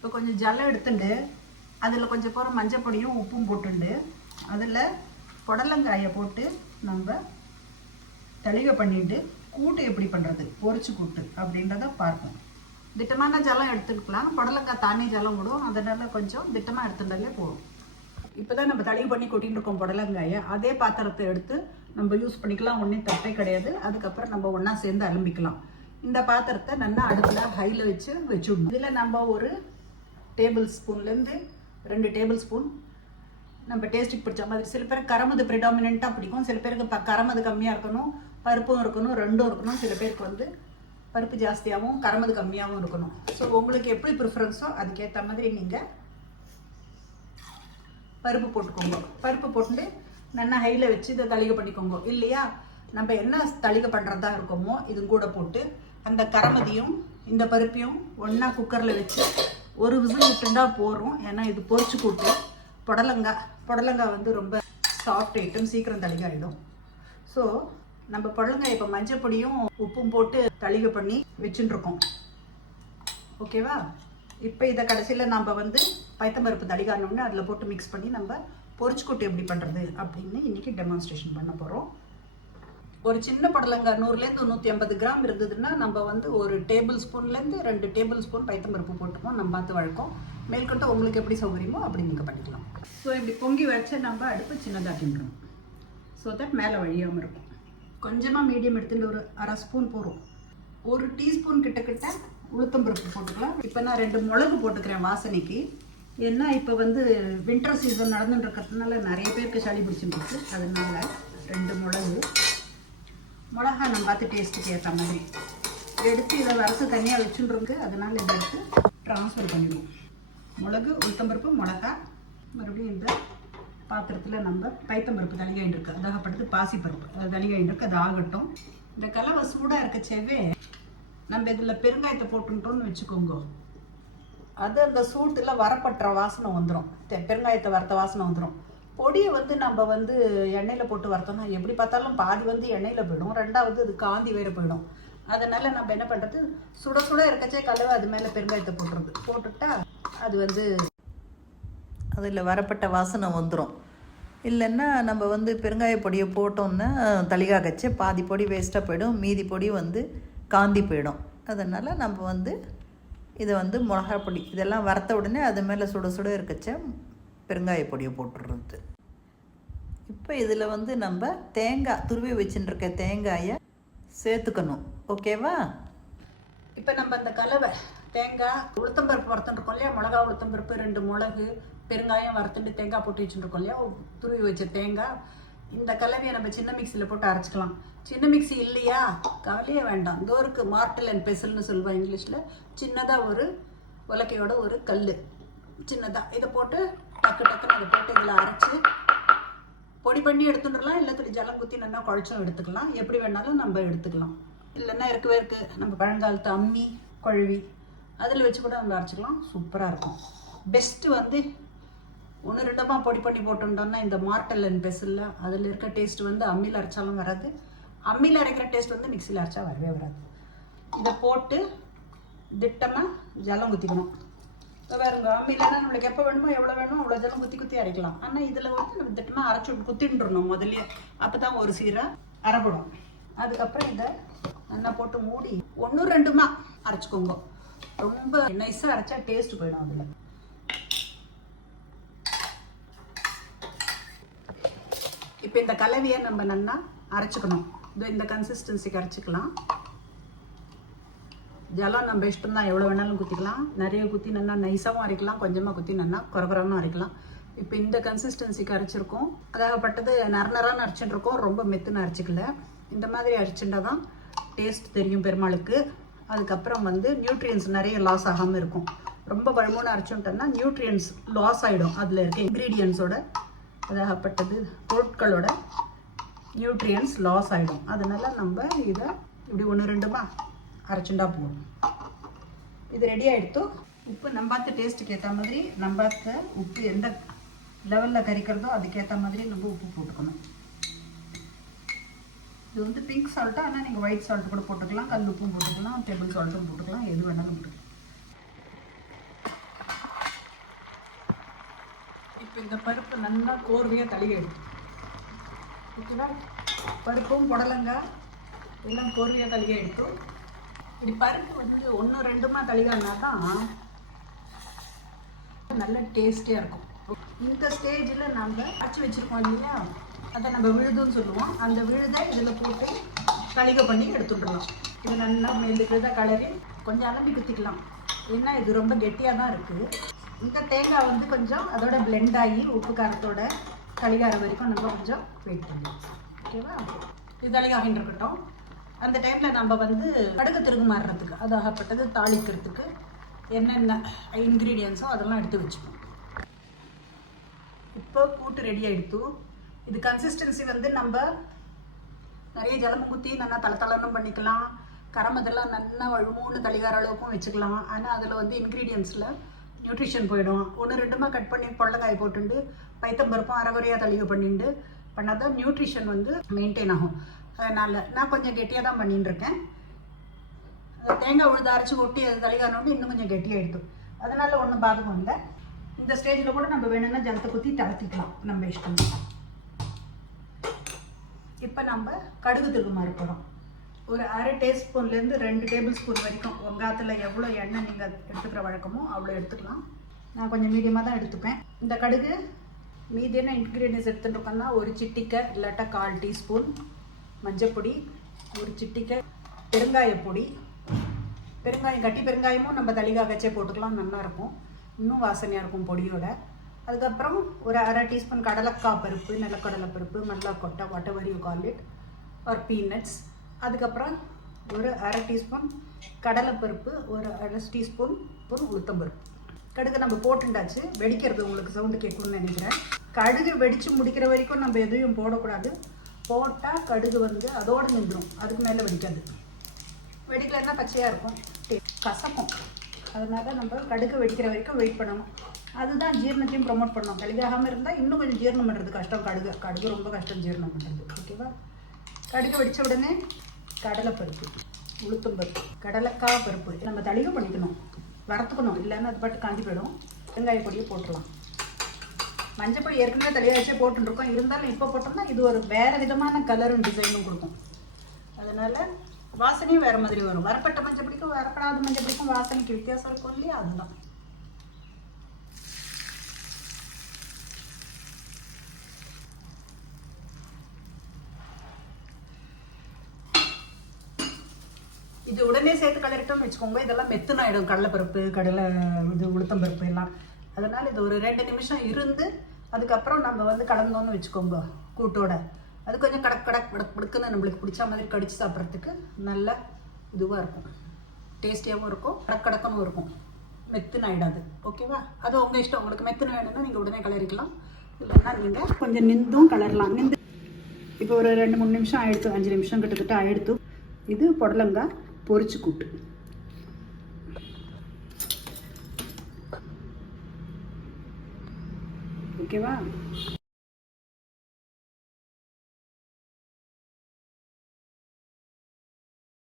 இப்போ கொஞ்சம் ஜலம் எடுத்துட்டு அதில் கொஞ்சம் போகிற மஞ்சள் பொடியும் உப்பும் போட்டுண்டு. அதில் புடலங்காயை போட்டு நம்ம தெளிவை பண்ணிட்டு கூட்டு எப்படி பண்ணுறது பொரிச்சு கூட்டு அப்படின்றத பார்ப்போம். திட்டமான ஜலம் எடுத்துக்கலாம். புடலங்காய் தானே ஜலம் விடும். அதனால கொஞ்சம் திட்டமாக எடுத்துட்டாலே போதும். இப்போ தான் நம்ம தழிவு பண்ணி கொட்டின்னு இருக்கோம் புடலங்காயை. அதே பாத்திரத்தை எடுத்து நம்ம யூஸ் பண்ணிக்கலாம். ஒன்றும் தப்பே கிடையாது. அதுக்கப்புறம் நம்ம ஒன்றா சேர்ந்து அலம்பிக்கலாம். இந்த பாத்திரத்தை நல்லா அடுப்பில் ஹையில் வச்சு வச்சுடணும். இதில் நம்ம ஒரு டேபிள் ஸ்பூன்லேருந்து ரெண்டு டேபிள் ஸ்பூன் நம்ம டேஸ்ட்டுக்கு பிடிச்ச மாதிரி. சில பேருக்கு கரமது ப்ரிடாமினண்ட்டாக பிடிக்கும். சில பேருக்கு ப கரமது கம்மியாக இருக்கணும் பருப்பும் இருக்கணும் ரெண்டும் இருக்கணும். சில பேருக்கு வந்து பருப்பு ஜாஸ்தியாகவும் கரமது கம்மியாகவும் இருக்கணும். ஸோ உங்களுக்கு எப்படி ப்ரிஃபரன்ஸோ அதுக்கேற்ற மாதிரி நீங்கள் பருப்பு போட்டுக்கோங்க. பருப்பு போட்டு நல்லா ஹையில் வச்சு இதை தளிக பண்ணிக்கோங்க. இல்லையா? நம்ம என்ன தளிக பண்ணுறதா இருக்கோமோ இது கூட போட்டு அந்த கரமதியும் இந்த பருப்பையும் ஒன்றா குக்கரில் வச்சு ஒரு விசில் விட்டுண்டா போகிறோம் ஏன்னா இது பொறிச்சு கூட்டு புடலங்காய் புடலங்காய் வந்து ரொம்ப சாஃப்ட் ஐட்டம் சீக்கிரம் தளிகாயிடும். ஸோ நம்ம புடலங்காய் இப்போ மஞ்சள் பொடியும் உப்பும் போட்டு தளிக பண்ணி வச்சுட்டுருக்கோம். ஓகேவா இப்போ இதை கடைசியில் நம்ம வந்து பைத்தம்பருப்பு தடிகானோடனே அதில் போட்டு மிக்ஸ் பண்ணி நம்ம பொரிச்சுக்கொட்டு எப்படி பண்ணுறது அப்படின்னு இன்றைக்கி டெமான்ஸ்ட்ரேஷன் பண்ண போகிறோம் ஒரு சின்ன புடலங்காய் நூறுலேருந்து நூற்றி ஐம்பது கிராம் இருந்ததுன்னா நம்ம வந்து ஒரு டேபிள் ஸ்பூன்லேருந்து ரெண்டு டேபிள் ஸ்பூன் பைத்தம்பருப்பு போட்டுப்போம். நம்ம பார்த்து வழக்கம். மேற்கொண்டு உங்களுக்கு எப்படி சௌகரியமோ அப்படி நீங்கள் பண்ணிக்கலாம். ஸோ இப்படி பொங்கி வச்ச நம்ம அடுப்பு சின்னதாக்கின்றோம் ஸோ தட் மேலே வழியாமல் இருக்கும். கொஞ்சமாக மீடியம் எடுத்துகிட்டு ஒரு அரை ஸ்பூன் போகிறோம் ஒரு டீஸ்பூன் கிட்டக்கிட்ட உளுத்தம்பருப்பு போட்டுக்கலாம். இப்போ நான் ரெண்டு மிளகு போட்டுக்கிறேன் வாசனைக்கு. ஏன்னா இப்போ வந்து வின்டர் சீசன் நடந்துட்டு இருக்கிறதுனால நிறைய பேருக்கு சளி பிடிச்சிருக்கு அதனால ரெண்டு மிளகு. மிளகா நம்ம பார்த்து டேஸ்ட்டுக்கு ஏற்ற மாதிரி. எடுத்து இதை வறுத்து தனியாக வச்சுருக்கு அதனால் இதை எடுத்து ட்ரான்ஸ்ஃபர் பண்ணிடுவோம். மிளகு உளுத்தம்பருப்பு மிளகா. மறுபடியும் இந்த பாத்திரத்தில் நம்ம பைத்தம்பருப்பு தலிகாயின் இருக்கு. அதாகப்பட்டது பாசிப்பருப்பு. அது தலிகாயின்னு அது ஆகட்டும். இந்த கலவை சூடாக இருக்கச்சேவே நம்ம இதில் பெருங்காயத்தை போட்டுட்டோம்னு வச்சுக்கோங்க. அது அந்த சூட்டில் வரப்பட்டுற வாசனை வந்துடும் பெருங்காயத்தை வறுத்த வாசனை வந்துடும் பொடியை வந்து நம்ம வந்து எண்ணெயில் போட்டு வறுத்தோம்னா எப்படி பார்த்தாலும் பாதி வந்து எண்ணெயில் போயிடும் ரெண்டாவது அது காந்தி வேறு போயிடும். அதனால் நம்ம என்ன பண்ணுறது சுட சுட இருக்கச்சே கலவை அது மேலே பெருங்காயத்தை போட்டுருது போட்டுட்டா அது வந்து அதில் வரப்பட்ட வாசனை வந்துடும் இல்லைன்னா நம்ம வந்து பெருங்காய பொடியை போட்டோம்னா தளிகா கச்சே பாதி பொடி வேஸ்ட்டாக போயிடும் மீதி பொடி வந்து காந்தி போயிடும். அதனால் நம்ம வந்து இதை வந்து மிளகா பொடி இதெல்லாம் வறுத்த உடனே அது மேலே சுட சுட இருக்கச்ச பெருங்காய பொடியை போட்டுடுறது. இப்போ இதில் வந்து நம்ம தேங்காய் துருவி வச்சுட்டுருக்க தேங்காயை சேர்த்துக்கணும். ஓகேவா? இப்போ நம்ம அந்த கலவை தேங்காய் உளுத்தம்பருப்பு வறுத்துட்டுருக்கோம் இல்லையா? மிளகா உளுத்தம்பருப்பு ரெண்டு மிளகு பெருங்காயம் வறுத்துட்டு தேங்காய் போட்டு வச்சுட்டுருக்கோம் இல்லையா? துருவி வச்ச தேங்காய். இந்த கலவையை நம்ம சின்ன மிக்சியில் போட்டு அரைச்சிக்கலாம். சின்ன மிக்ஸி இல்லையா? கவலையே வேண்டாம். தோருக்கு மார்டல் அண்ட் பெசல்னு சொல்லுவாள் இங்கிலீஷில். சின்னதாக ஒரு உலக்கையோட ஒரு கல் சின்னதாக இதை போட்டு டக்கு டக்குன்னு அதை போட்டு இதில் அரைச்சி பொடி பண்ணி எடுத்துடலாம் இல்லை துளி ஜலம் குத்தி நல்லா குழச்சும் எடுத்துக்கலாம். எப்படி வேணாலும் நம்ம எடுத்துக்கலாம். இல்லைன்னா இருக்கவே இருக்கு. நம்ம பழங்காலத்து அம்மி கொழுவி அதில் வச்சு கூட நம்ம அரைச்சிக்கலாம். சூப்பராக இருக்கும். பெஸ்ட்டு வந்து ஒன்று ரெண்டமாக பொடி பண்ணி போட்டுட்டோம்னா இந்த மார்டல் அண்ட் பெசில் அதில் இருக்க டேஸ்ட் வந்து அம்மியில் அரைச்சாலும் வராது. அம்மியில் அரைக்கிற டேஸ்ட் வந்து மிக்சியில் அரைச்சா வரவே வராது. இதை போட்டு திட்டமாக ஜலம் குத்திக்கணும். பாருங்க வேறுங்க நம்மளுக்கு எப்போ வேணுமோ எவ்வளோ வேணுமோ அவ்வளோ ஜலம் குத்தி குத்தி அரைக்கலாம். ஆனால் இதில் வந்து நம்ம திட்டமாக அரைச்சி விட்டு குத்திட்டுருணும் முதல்ல. அப்போ தான் ஒரு சீராக அரைப்படும். அதுக்கப்புறம் இதை நல்லா போட்டு மூடி ஒன்று ரெண்டுமா அரைச்சிக்கோங்க. ரொம்ப நைஸாக அரைச்சா டேஸ்ட் போயிடும் அதில். இப்போ இந்த கலவையை நம்ம நல்லா அரைச்சிக்கணும். இந்த கன்சிஸ்டன்சிக்கு அரைச்சிக்கலாம். ஜலம் நம்ம இஷ்டம் தான் எவ்வளோ வேணாலும் குத்திக்கலாம். நிறைய குத்தி நல்லா நைஸாகவும் அரைக்கலாம். கொஞ்சமாக குத்தி நல்லா குறகுறன்னு அரைக்கலாம். இப்போ இந்த கன்சிஸ்டன்சிக்கு அரைச்சிருக்கோம். அதாகப்பட்டது நரநரான்னு அரைச்சிட்டு இருக்கோம் ரொம்ப மெத்துன்னு அரைச்சிக்கல. இந்த மாதிரி அரைச்சுட்டா தான் டேஸ்ட் தெரியும் பெருமாளுக்கு. அதுக்கப்புறம் வந்து நியூட்ரியன்ஸ் நிறைய லாஸ் ஆகாமல் இருக்கும். ரொம்ப பழமோன்னு அரைச்சுட்டோம்னா நியூட்ரியன்ஸ் லாஸ் ஆகிடும் அதில் இருக்க இன்க்ரீடியன்ஸோட அதாகப்பட்டது பொருட்களோட நியூட்ரியன்ஸ் லாஸ் ஆகிடும் அதனால் நம்ம இதை இப்படி ஒன்று ரெண்டுமா அரைச்சுண்டா போதும். இது ரெடி ஆகிடுத்து உப்பு நம்பாத்த டேஸ்ட்டுக்கு ஏற்ற மாதிரி நம்பாத்த உப்பு எந்த லெவலில் கறிக்கிறதோ அதுக்கேற்ற மாதிரி நம்ம உப்பு போட்டுக்கணும். இது வந்து பிங்க் சால்ட்டு ஆனால் நீங்கள் ஒயிட் சால்ட் கூட போட்டுக்கலாம் கல் உப்பும் போட்டுக்கலாம் டேபிள் சால்ட்டும் போட்டுக்கலாம் எது வேணாலும் போட்டுக்கலாம். இப்போ இந்த பருப்பு நல்லா கோர்வையாக தளிக எடுத்து. ஓகேவா? பருப்பும் புடலங்காய் எல்லாம் கோர்வையாக தளிக எடுத்து இப்படி பருப்பு வந்து ஒன்று ரெண்டுமா தளிகானா தான் நல்ல டேஸ்டியாக இருக்கும். இந்த ஸ்டேஜில் நம்ம அரைச்சி வச்சுருக்கோம் இல்லையா? அதை நம்ம விழுதுன்னு சொல்லுவோம். அந்த விழுதை இதில் போட்டு தளிகை பண்ணி எடுத்துட்டுலாம் இது நல்லா மெல்லுக்கிறத கலரி கொஞ்சம் அலம்பி குத்திக்கலாம். ஏன்னா இது ரொம்ப கெட்டியாக தான் இருக்குது இந்த தேங்காய் வந்து கொஞ்சம் அதோட பிளெண்ட் ஆகி உப்பு காரத்தோட தளிகார வரைக்கும் நம்ம கொஞ்சம் வெயிட் பண்ணலாம். ஓகேவா இது தளிகாகின்னு இருக்கட்டும். அந்த டைமில் நம்ம வந்து கடுகு திருகு மாறுறதுக்கு அதாகப்பட்டது தாளிக்கிறதுக்கு என்னென்ன இன்க்ரீடியன்ஸோ அதெல்லாம் எடுத்து வச்சுக்கணும் இப்போ கூட்டு ரெடி ஆயிடுத்து. இது கன்சிஸ்டன்சி வந்து நம்ம நிறைய ஜலம் ஊற்றி நல்லா தலை பண்ணிக்கலாம். பண்ணிக்கலாம் கரமதெல்லாம் நல்லா வழுமூணு தளிகார அளவுக்கும் வச்சுக்கலாம். ஆனால் அதில் வந்து இன்க்ரீடியன்ஸில் நியூட்ரிஷன் போயிடும். ஒன்று ரெண்டுமா கட் பண்ணி பொள்ளங்காய் போட்டுண்டு பைத்தம்பருப்பும் அரைகுறையாக தளிகை பண்ணிட்டு பண்ணால் தான் நியூட்ரிஷன் வந்து மெயின்டைன் ஆகும். அதனால் நான் கொஞ்சம் கெட்டியாக தான் பண்ணிட்டு இருக்கேன் தேங்காய் உழுது அரைச்சி ஒட்டி அது தளிகானோண்டு இன்னும் கொஞ்சம் கெட்டியாக எடுத்தோம். அதனால் ஒன்றும் பாதகம் இல்லை. இந்த ஸ்டேஜில் கூட நம்ம வேணும்னா ஜலத்தை குத்தி தளர்த்திக்கலாம். நம்ம இஷ்டம். இப்போ நம்ம கடுகு திருகுமா இருக்கிறோம் ஒரு அரை டேஸ்பூன்லேருந்து ரெண்டு டேபிள் ஸ்பூன் வரைக்கும் வெங்காயத்தில் எவ்வளோ எண்ணெய் நீங்கள் எடுத்துக்கிற வழக்கமோ அவ்வளோ எடுத்துக்கலாம். நான் கொஞ்சம் மீடியமாக தான் எடுத்துப்பேன். இந்த கடுகு மீதியான இன்க்ரீடியன்ஸ் எடுத்துகிட்டு இருக்கோம்னா ஒரு சிட்டிக்கை இல்லாட்டா கால் டீஸ்பூன் மஞ்சப்பொடி ஒரு சிட்டிக்கை பெருங்காயப்பொடி பெருங்காயம் கட்டி பெருங்காயமும் நம்ம தளிகா வச்சே போட்டுக்கலாம் நல்லாயிருக்கும் இன்னும் வாசனையாக இருக்கும் பொடியோட. அதுக்கப்புறம் ஒரு அரை டீஸ்பூன் கடலக்காய் பருப்பு நிலக்கடலை பருப்பு நல்லா கொட்டை whatever you call it are peanuts அதுக்கப்புறம் ஒரு அரை டீஸ்பூன் கடலைப்பருப்பு ஒரு அரை டீஸ்பூன் ஸ்பூன் உளுத்தம்பருப்பு கடுகு நம்ம போட்டுண்டாச்சு. வெடிக்கிறது உங்களுக்கு சவுண்டு கேட்கணும்னு நினைக்கிறேன். கடுகு வெடித்து முடிக்கிற வரைக்கும் நம்ம எதையும் போடக்கூடாது. போட்டால் கடுகு வந்து அதோடு நின்றுடும் அதுக்கு மேலே வெடிக்காது. வெடிக்கலன்னா பச்சையாக இருக்கும். கசக்கும். அதனால நம்ம கடுகு வெடிக்கிற வரைக்கும் வெயிட் பண்ணணும். அதுதான் ஜீரணத்தையும் ப்ரொமோட் பண்ணணும் கழுகாகாமல் இருந்தால் இன்னும் கொஞ்சம் ஜீரணம் பண்ணுறது கஷ்டம். கடுகு கடுகு ரொம்ப கஷ்டம் ஜீரணம் பண்ணுறது ஓகேவா கடுகு வெடித்த உடனே கடலைப்பருப்பு உளுத்தம் பருப்பு கடலைக்காய் பருப்பு நம்ம தழிவு பண்ணிக்கணும். வறுத்துக்கணும். இல்லைன்னா அது பாட்டு காஞ்சி போயிடும். வெங்காய பொடியை போட்டுடலாம் மஞ்சப்பொடி ஏற்கனவே தலையை வச்சே போட்டுருக்கோம். இருந்தாலும் இப்போ போட்டோம்னா இது ஒரு வேறு விதமான கலரும் டிசைனும் கொடுக்கும். அதனால வாசனையும் வேறு மாதிரி வரும். வரப்பட்ட மஞ்சப்பிடிக்கும் வரப்படாத மஞ்சள் பிடிக்கும் வாசனைக்கு வித்தியாசம் இருக்கும் இல்லையா? அதுதான். இது உடனே சேர்த்து கலரிட்டோம்னு வச்சுக்கோங்க. இதெல்லாம் மெத்துனாயிடும். ஆயிடும் கடலைப்பருப்பு கடலை இது உளுத்தம்பருப்பு எல்லாம். அதனால் இது ஒரு ரெண்டு நிமிஷம் இருந்து அதுக்கப்புறம் நம்ம வந்து கலந்தோன்னு வச்சுக்கோங்க கூட்டோட. அது கொஞ்சம் கடக் கடக் படக் படுக்குன்னு நம்மளுக்கு பிடிச்ச மாதிரி கடிச்சு சாப்பிட்றதுக்கு நல்ல இதுவாக இருக்கும். டேஸ்டியாகவும் இருக்கும் கடக் இருக்கும். மெத்துன்னு ஆகிடாது ஓகேவா? அது உங்கள் இஷ்டம். உங்களுக்கு மெத்துன்னு வேணும்னா நீங்கள் உடனே கலரிக்கலாம். இல்லைன்னா நீங்கள் கொஞ்சம் நிந்தும் கலரலாம். நிந்து இப்போ ஒரு ரெண்டு மூணு நிமிஷம் ஆயிடுத்து அஞ்சு நிமிஷம் கிட்டத்தட்ட ஆயிடுத்து. இது புடலங்காய் பொரிச்சு கூட்டு. ஓகேவா?